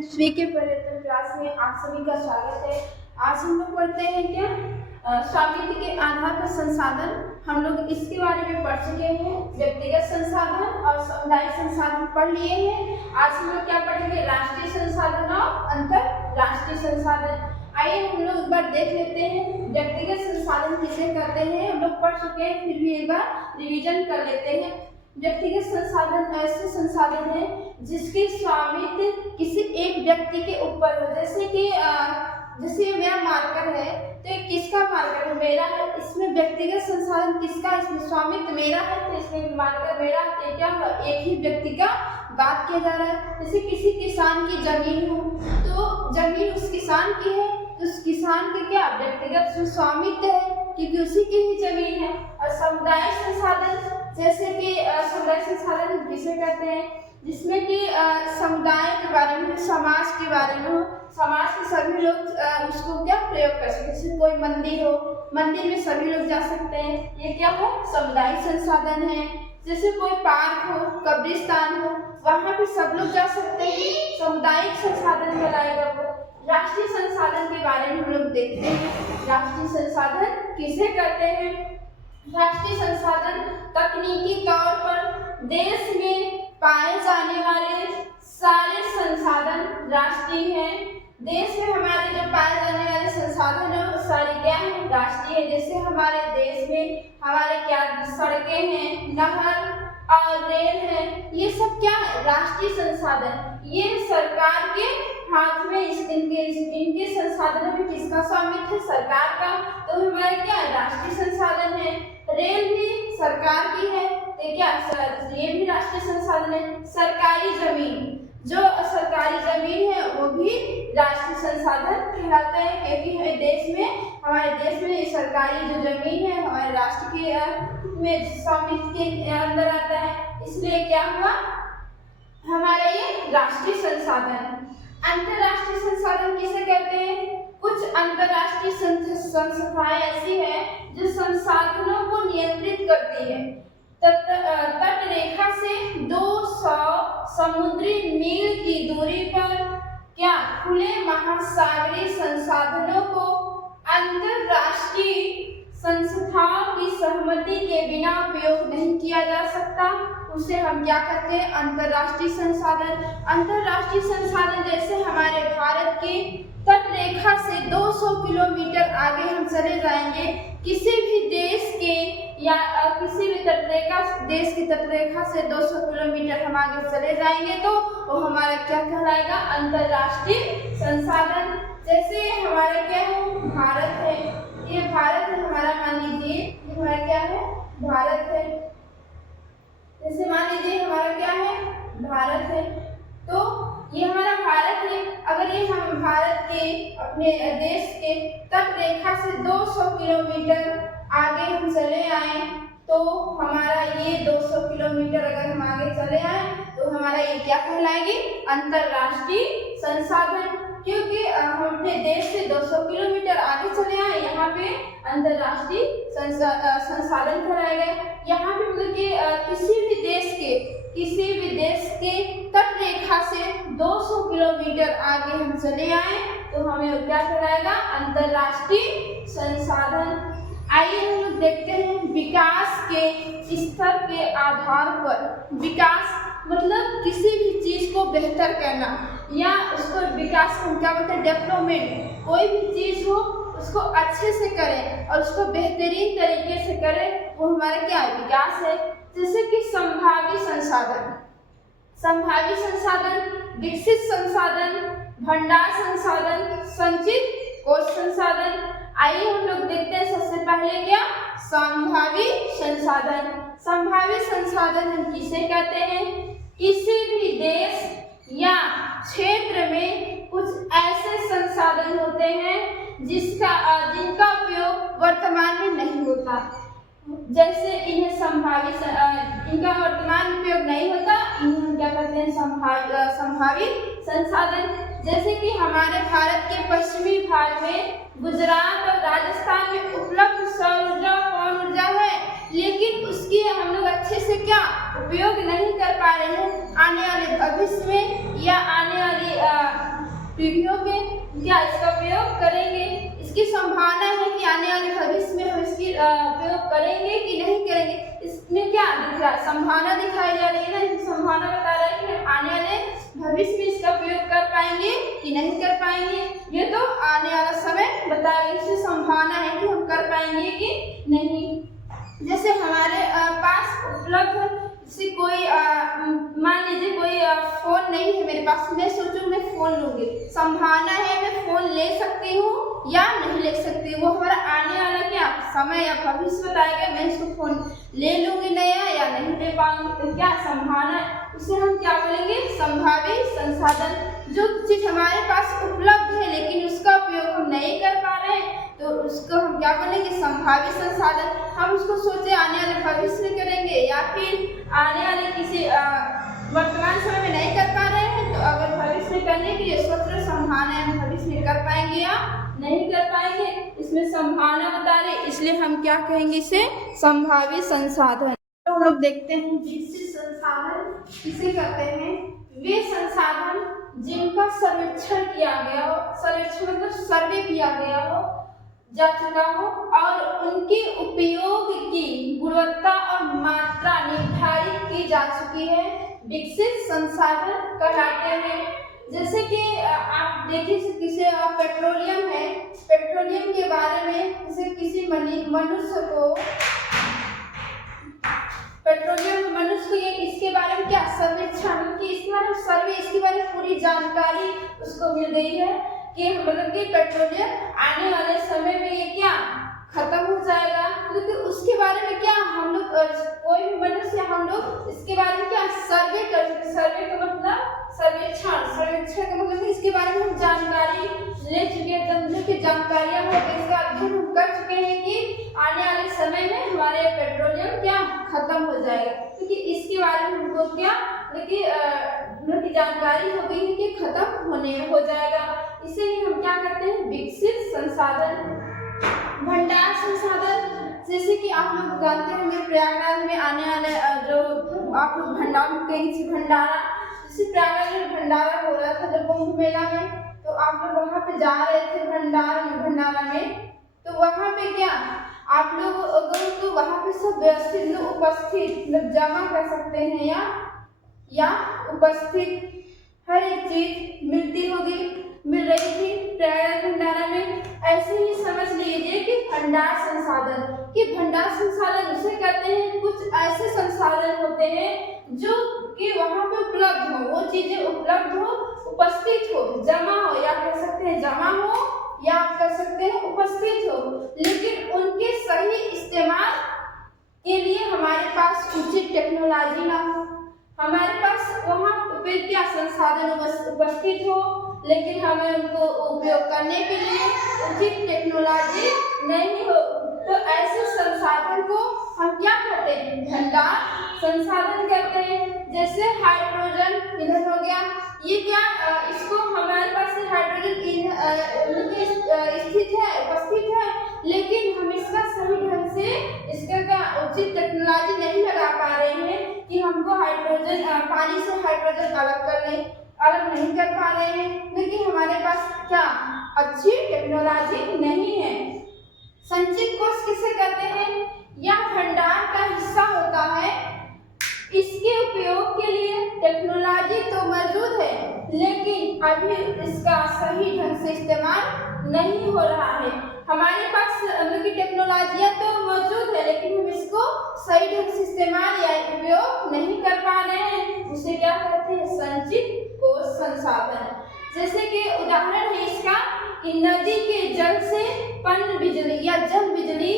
श्री के पर्यटन क्लास में आप सभी का स्वागत है। आज हम लोग पढ़ते हैं क्या स्वामित्व के आधार पर संसाधन। हम लोग इसके बारे में पढ़ चुके हैं। व्यक्तिगत संसाधन और सामुदायिक संसाधन पढ़ लिए हैं। आज हम लोग क्या पढ़ेंगे? राष्ट्रीय संसाधन और अंतरराष्ट्रीय संसाधन। आइए हम लोग एक बार देख लेते हैं व्यक्तिगत संसाधन किसे कहते हैं। हम लोग पढ़ चुके हैं, फिर भी एक बार रिवीजन कर लेते हैं। व्यक्तिगत संसाधन ऐसे संसाधन है जिसकी स्वामित्व किसी एक व्यक्ति के ऊपर हो। जैसे मेरा मार्कर है, तो ये किसका मार्कर है? मेरा है। इसमें व्यक्तिगत संसाधन किसका? इसमें स्वामित्व मेरा है, तो इसमें मार्कर मेरा है। क्या एक ही व्यक्ति का बात किया जा रहा है। जैसे किसी किसान की जमीन हो, तो जमीन उस किसान की है, तो उस किसान के क्या व्यक्तिगत स्वामित्व है, क्योंकि उसी की ही जमीन है। और सामुदायिक संसाधन, जैसे कि सामुदायिक संसाधन किसे कहते हैं? जिसमें कि समुदाय के बारे में, समाज के बारे में हो, समाज के सभी लोग उसको क्या प्रयोग कर सकते हैं। जैसे कोई मंदिर हो, मंदिर में सभी लोग जा सकते हैं, ये क्या है? सामुदायिक संसाधन है। जैसे कोई पार्क हो, कब्रिस्तान हो, वहाँ पे सब लोग जा सकते हैं, सामुदायिक संसाधन कहलाएगा वो। राष्ट्रीय संसाधन के बारे में हम लोग देखते हैं। राष्ट्रीय संसाधन किसे कहते हैं? राष्ट्रीय संसाधन तकनीकी तौर पर देश में पाए जाने वाले सारे संसाधन राष्ट्रीय हैं। देश में हमारे जो पाए जाने वाले संसाधन है वो सारे क्या है? राष्ट्रीय है। जैसे हमारे देश में हमारे क्या सड़कें हैं, नहर और रेल है, ये सब क्या है? राष्ट्रीय संसाधन। ये सरकार के हाथ में इनके संसाधनों में किसका स्वामित्व है? सरकार का। तो हमारे क्या राष्ट्रीय संसाधन है। रेल भी सरकार की है, तो क्या ये भी राष्ट्रीय संसाधन है। सरकारी जमीन, जो सरकारी जमीन है वो भी राष्ट्रीय संसाधन कहलाता है, क्योंकि हमारे देश में सरकारी जो जमीन है हमारे राष्ट्र के में स्वामित्व के अंदर आता है, इसलिए क्या हुआ? हमारा ये राष्ट्रीय संसाधन। अंतरराष्ट्रीय संसाधन किसे कहते हैं? कुछ अंतरराष्ट्रीय संस्थाएं ऐसी हैं जो संसाधनों को नियंत्रित करती है। तट रेखा से 200 समुद्री मील की दूरी पर क्या खुले महासागरीय संसाधनों को अंतरराष्ट्रीय संस्थाओं की सहमति के बिना उपयोग नहीं किया जा सकता। उसे हम क्या कहते हैं? अंतरराष्ट्रीय संसाधन। अंतरराष्ट्रीय संसाधन जैसे हमारे भारत के तट रेखा से 200 किलोमीटर आगे हम चले जाएंगे, किसी भी देश के या किसी भी देश की तटरेखा से 200 किलोमीटर हम आगे चले जाएंगे तो वो हमारा क्या कहलाएगा? अंतरराष्ट्रीय संसाधन। जैसे हमारा क्या है? भारत है, ये भारत है हमारा, मान लीजिए ये हमारा क्या है? भारत है। जैसे मान लीजिए हमारा क्या है? भारत है, तो ये हमारा भारत है। अगर ये हम भारत के अपने देश के तट रेखा से 200 किलोमीटर आगे हम चले आए, तो हमारा ये 200 किलोमीटर अगर हम आगे चले आए तो हमारा ये क्या कहलाएगी? अंतरराष्ट्रीय संसाधन। क्योंकि हम अपने देश से 200 किलोमीटर आगे चले आए, यहाँ पे अंतरराष्ट्रीय संसाधन कहलाएगा। यहाँ पे मतलब कि किसी भी देश के तट रेखा से 200 किलोमीटर आगे हम चले आए तो हमें क्या कहलाएगा? अंतरराष्ट्रीय संसाधन। आइए हम लोग देखते हैं विकास के स्तर के आधार पर। विकास मतलब किसी भी चीज को बेहतर करना, या उसको विकास को क्या बोलते हैं? डेवलपमेंट। कोई भी चीज हो उसको अच्छे से करें और उसको बेहतरीन तरीके से करें, वो हमारा क्या है? विकास है। जैसे कि संभावी संसाधन, संभावी संसाधन, विकसित संसाधन, भंडार संसाधन, संचित कोश संसाधन। आइए हम लोग देखते हैं सबसे पहले क्या? संभावी संसाधन। संभावी संसाधन हम किसे कहते हैं? किसी भी देश या क्षेत्र में कुछ ऐसे संसाधन होते हैं जिनका उपयोग वर्तमान में नहीं होता। जैसे इन्हें इनका वर्तमान उपयोग नहीं होता, इन्हें हम क्या कहते हैं? संभावी संसाधन। जैसे कि हमारे भारत के पश्चिमी भाग में गुजरात और राजस्थान में उपलब्ध सौर ऊर्जा, पवन ऊर्जा है, लेकिन उसकी हम लोग अच्छे से क्या उपयोग नहीं कर पा रहे हैं। आने वाले भविष्य में या आने वाली पीढ़ियों पे क्या इसका प्रयोग करेंगे। इसकी संभावना है कि आने वाले भविष्य में हम इसकी प्रयोग करेंगे कि नहीं करेंगे। इसमें क्या दिख रहा है, संभावना दिखाई जा रही है ना, इसकी संभावना बता रहा है कि हम आने वाले भविष्य में इसका प्रयोग कर पाएंगे कि नहीं कर पाएंगे, ये तो आने वाला समय बताएगा। इसकी संभावना है कि हम कर पाएंगे कि नहीं। जैसे हमारे पास उपलब्ध से कोई मान लीजिए कोई फोन नहीं है मेरे पास, मैं सोचूं मैं फोन लूंगी, संभावना है मैं फोन ले सकती हूँ या नहीं ले सकती, वो हमारा आने वाला क्या समय या भविष्य बताएगा। मैं इसको फोन ले लूंगी नया या नहीं ले पाऊंगी, तो क्या संभावना है, उसे हम क्या बोलेंगे, संभावित संसाधन। जो चीज हमारे पास उपलब्ध है लेकिन उसका उपयोग हम नहीं कर पा रहे हैं तो उसको हम क्या बोलेंगे, संभावित संसाधन। हम उसको सोचे आने वाले भविष्य में करेंगे या फिर आने वाले किसी वर्तमान समय में नहीं कर पा रहे हैं, तो अगर भविष्य में करने के लिए सोच रहे संभावना है भविष्य में कर पाएंगे या नहीं कर पाएंगे, इसमें संभावना बता रहे, इसलिए हम क्या कहेंगे, इसे संभावित संसाधन। तो हम लोग देखते हैं विकसित संसाधन किसे कहते हैं। वे संसाधन जिनका सर्वेक्षण किया गया हो, सर्वेक्षण मतलब सर्वे किया गया हो, जा चुका हो और उनके उपयोग की गुणवत्ता और मात्रा निर्धारित की जा चुकी है, विकसित संसाधन कहलाते हैं। जैसे कि आप देखिए किसी पेट्रोलियम है, पेट्रोलियम के बारे में जैसे किसी मनुष्य को पेट्रोलियम मनुष्य को ये इसके बारे में क्या सर्वेक्षण की इसके बारे में सर्वे इसके बारे में पूरी जानकारी उसको मिल गई है कि मतलब कि पेट्रोलियम आने वाले समय में ये क्या खत्म हो जाएगा। लेकिन उसके बारे में क्या हम लोग कोई भी मनुष्य हम लोग इसके बारे में क्या सर्वे कर सकते। सर्वे का मतलब सर्वेक्षण, सर्वेक्षण का मतलब इसके बारे में हम जानकारी ले चुके हैं, जो कि जानकारियां हो गई, इसका अध्ययन हम कर चुके हैं कि आने वाले समय में हमारे पेट्रोलियम क्या खत्म हो जाएगा, क्योंकि इसके बारे में हमको क्या की जानकारी हो गई है कि खत्म होने हो जाएगा। इसे ही हम क्या कहते हैं, विकसित संसाधन। भंडार संसाधन, जैसे कि आप लोग जानते होंगे प्रयागराज में आने वाले जो आप लोग भंडार कहीं भंडारा, जैसे प्रयागराज में भंडारा हो रहा था जब कुंभ मेला में, तो आप लोग वहाँ पे जा रहे थे भंडारा में, तो वहाँ पे क्या आप लोग अगर तो वहाँ पे सब व्यवस्थित लोग उपस्थित मतलब जमा कर सकते हैं या उपस्थित हर एक चीज मिल रही थी प्रयागराज भंडारा में। ऐसे ही समझ लीजिए कि भंडार संसाधन, कि भंडार संसाधन उसे कहते हैं कुछ ऐसे संसाधन होते हैं जो कि वहाँ पे उपलब्ध हो, वो चीजें उपलब्ध हो, उपस्थित हो, जमा हो, या कह सकते हैं जमा हो या कह सकते हैं उपस्थित हो, लेकिन उनके सही इस्तेमाल के लिए हमारे पास उचित टेक्नोलॉजी ना हो। हमारे पास वहाँ पे क्या संसाधन उपस्थित हो लेकिन हमें उनको उपयोग करने के लिए उचित टेक्नोलॉजी नहीं हो, तो ऐसे संसाधन को हम क्या कहते हैं, भंडार संसाधन कहते हैं। जैसे हाइड्रोजन ईंधन हो गया, ये क्या इसको हमारे पास हाइड्रोजन स्थित है, उपस्थित है, लेकिन हम इसका सही ढंग से इसका क्या उचित टेक्नोलॉजी नहीं लगा पा रहे हैं कि हमको हाइड्रोजन पानी से हाइड्रोजन अलग नहीं कर पा रहे हैं, लेकिन हमारे पास क्या अच्छी टेक्नोलॉजी नहीं है। संचित कोष किसे कहते हैं, यह भंडार का हिस्सा होता है। इसके उपयोग के लिए टेक्नोलॉजी तो मौजूद है लेकिन अभी इसका सही ढंग से इस्तेमाल नहीं हो रहा है। हमारे पास की टेक्नोलॉजियाँ तो मौजूद है लेकिन हम इसको सही ढंग से इस्तेमाल या उपयोग नहीं कर पा रहे हैं, उसे क्या कहते हैं, संचित कोष संसाधन। जैसे कि उदाहरण है इसका कि नदी के जल से पन बिजली या जल बिजली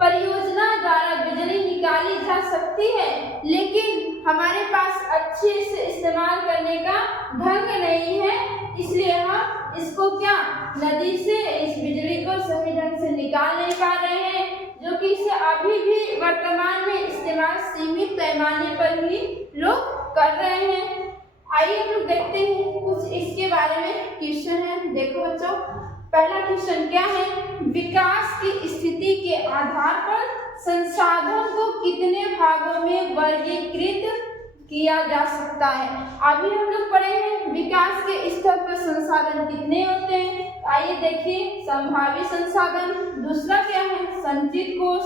परियोजना द्वारा बिजली निकाली जा सकती है, लेकिन हमारे पास अच्छे से इस्तेमाल करने का ढंग नहीं है, इसलिए हम इसको क्या नदी से इस बिजली को सही ढंग से निकाल नहीं पा रहे हैं, जो कि इसे अभी भी वर्तमान में इस्तेमाल सीमित पैमाने पर ही लोग कर रहे हैं। आइए हम लोग देखते हैं कुछ इसके बारे में क्वेश्चन है। देखो बच्चों, पहला क्वेश्चन क्या है, विकास की स्थिति के आधार पर संसाधन को कितने भागों में वर्गीकृत किया जा सकता है। अभी हम लोग पढ़े हैं विकास के स्तर पर संसाधन कितने होते हैं। आइए देखिए, संभावित संसाधन, दूसरा क्या है संचित कोष,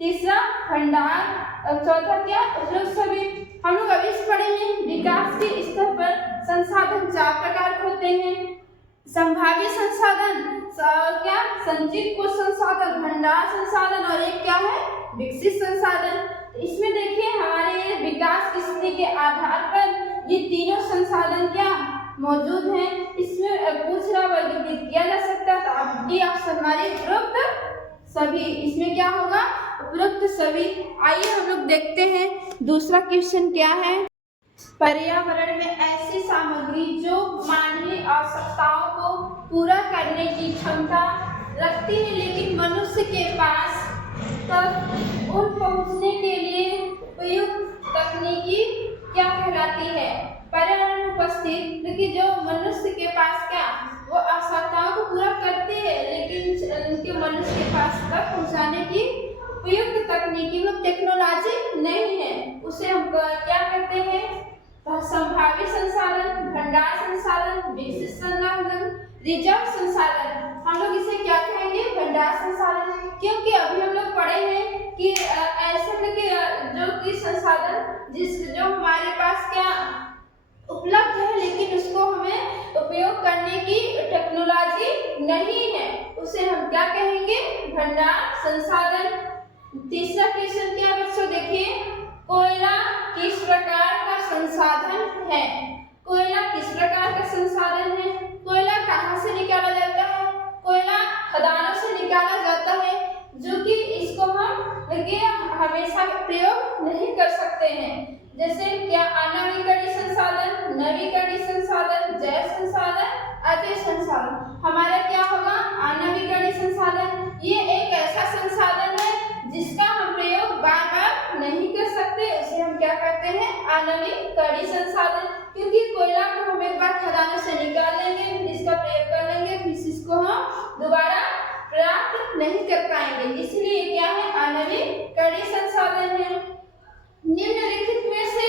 तीसरा भंडार और चौथा क्या उपलब्ध सभी। हम लोग अभी पढ़े हैं विकास के स्तर पर संसाधन 4 प्रकार के होते हैं। संभावित संसाधन क्या संचित कोष संसाधन, भंडार संसाधन और एक क्या है विकसित संसाधन। इसमें देखिए हमारे विकास की स्थिति के आधार पर ये तीनों संसाधन क्या मौजूद हैं। इसमें पूछ रहा वर्गीकृत किया जा सकता है, तो आपकी ऑप्शन हमारी उपरोक्त सभी, इसमें क्या होगा उपरोक्त सभी। आइए हम लोग देखते हैं दूसरा क्वेश्चन क्या है। पर्यावरण में ऐसी सामग्री जो मानवीय आवश्यकताओं को पूरा करने की क्षमता रखती है लेकिन मनुष्य के पास तक उन पहुंचने के लिए उपयुक्त तकनीकी क्या कहलाती है। पर्यावरण में उपस्थित लेकिन जो मनुष्य के पास क्या वो आवश्यकताओं को पूरा करते हैं लेकिन उनके मनुष्य के पास तक पहुंचाने की उपयुक्त तकनीकी वो टेक्नोलॉजी नहीं है, उसे हम क्या कहते हैं संभावित संसाधन, भंडार संसाधन, विकसित संसाधन, रिजर्व संसाधन। हम लोग इसे क्या कहेंगे भंडार संसाधन, क्योंकि अभी हम लोग पढ़े हैं कि ऐसे जो कि संसाधन जो हमारे पास क्या उपलब्ध है लेकिन उसको हमें उपयोग करने की टेक्नोलॉजी नहीं है, उसे हम क्या कहेंगे भंडार संसाधन। तीसरा क्वेश्चन क्या बच्चों देखिए, कोयला किस प्रकार का संसाधन है। कोयला किस प्रकार का संसाधन है। कोयला कहाँ से निकाला जाता है, कोयला खदानों से निकाला जाता है, जो कि इसको हम हमेशा प्रयोग नहीं कर सकते हैं। जैसे क्या अनवीकरणीय संसाधन, नवीकरणीय संसाधन, जैव संसाधन, अजैव संसाधन। हमारा क्या होगा अनवीकरणीय संसाधन, ये एक ऐसा संसाधन है जिसका हम प्रयोग बार बार नहीं कर सकते, उसे हम क्या कहते हैं अनवीकरणीय संसाधन। क्योंकि कोयला को हम एक बार खदानों से निकाल लेंगे, फिर इसका प्रयोग कर लेंगे, फिर इसको हम दोबारा प्राप्त नहीं कर पाएंगे, इसलिए क्या है अनवीकरणीय संसाधन है। निम्नलिखित में से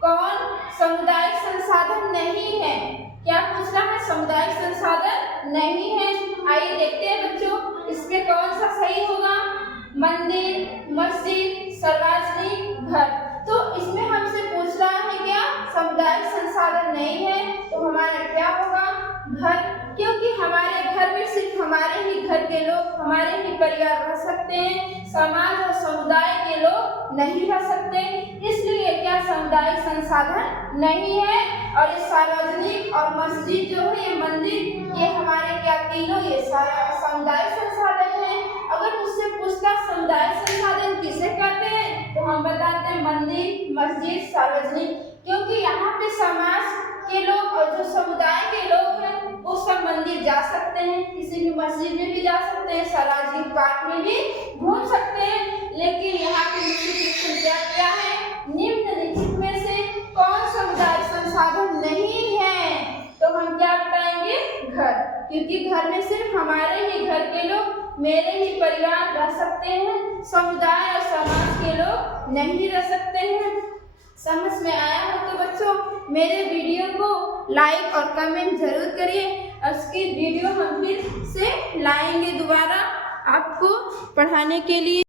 कौन सामुदायिक संसाधन नहीं है। क्या पूछ रहा है सामुदायिक संसाधन नहीं है। आइए देखते हैं बच्चों इसमें कौन सा सही होगा। मंदिर, मस्जिद, सार्वजनिक घर। तो इसमें हमसे पूछ रहा है क्या सामुदायिक संसाधन नहीं है, तो हमारा क्या होगा घर, क्योंकि हमारे घर में सिर्फ हमारे ही घर के लोग, हमारे ही परिवार रह सकते हैं, समाज और समुदाय के लोग नहीं रह सकते, इसलिए क्या सामुदायिक संसाधन नहीं है। और ये सार्वजनिक और मस्जिद जो है ये मंदिर, ये हमारे क्या तीनों ये सारा सामुदायिक संसाधन है। अगर मुझसे पूछता सामुदायिक संसाधन किसे कहते हैं, तो हम बताते हैं मंदिर, मस्जिद, सार्वजनिक, क्योंकि यहाँ पे समाज के लोग और जो समुदाय के लोग हैं वो सब मंदिर जा सकते हैं, किसी भी मस्जिद में भी जा सकते हैं, सार्वजनिक पार्क में भी घूम सकते हैं। लेकिन यहाँ पे मुख्य क्वेश्चन क्या है, निम्नलिखित में से कौन सामुदायिक संसाधन नहीं है, तो हम क्या बताएंगे घर, क्योंकि घर में सिर्फ हमारे ही घर के लोग, मेरे ही परिवार रह सकते हैं, समुदाय और समाज के लोग नहीं रह सकते हैं। समझ में आया हो तो बच्चों मेरे वीडियो को लाइक और कमेंट जरूर करिए, और उसकी वीडियो हम फिर से लाएंगे दोबारा आपको पढ़ाने के लिए।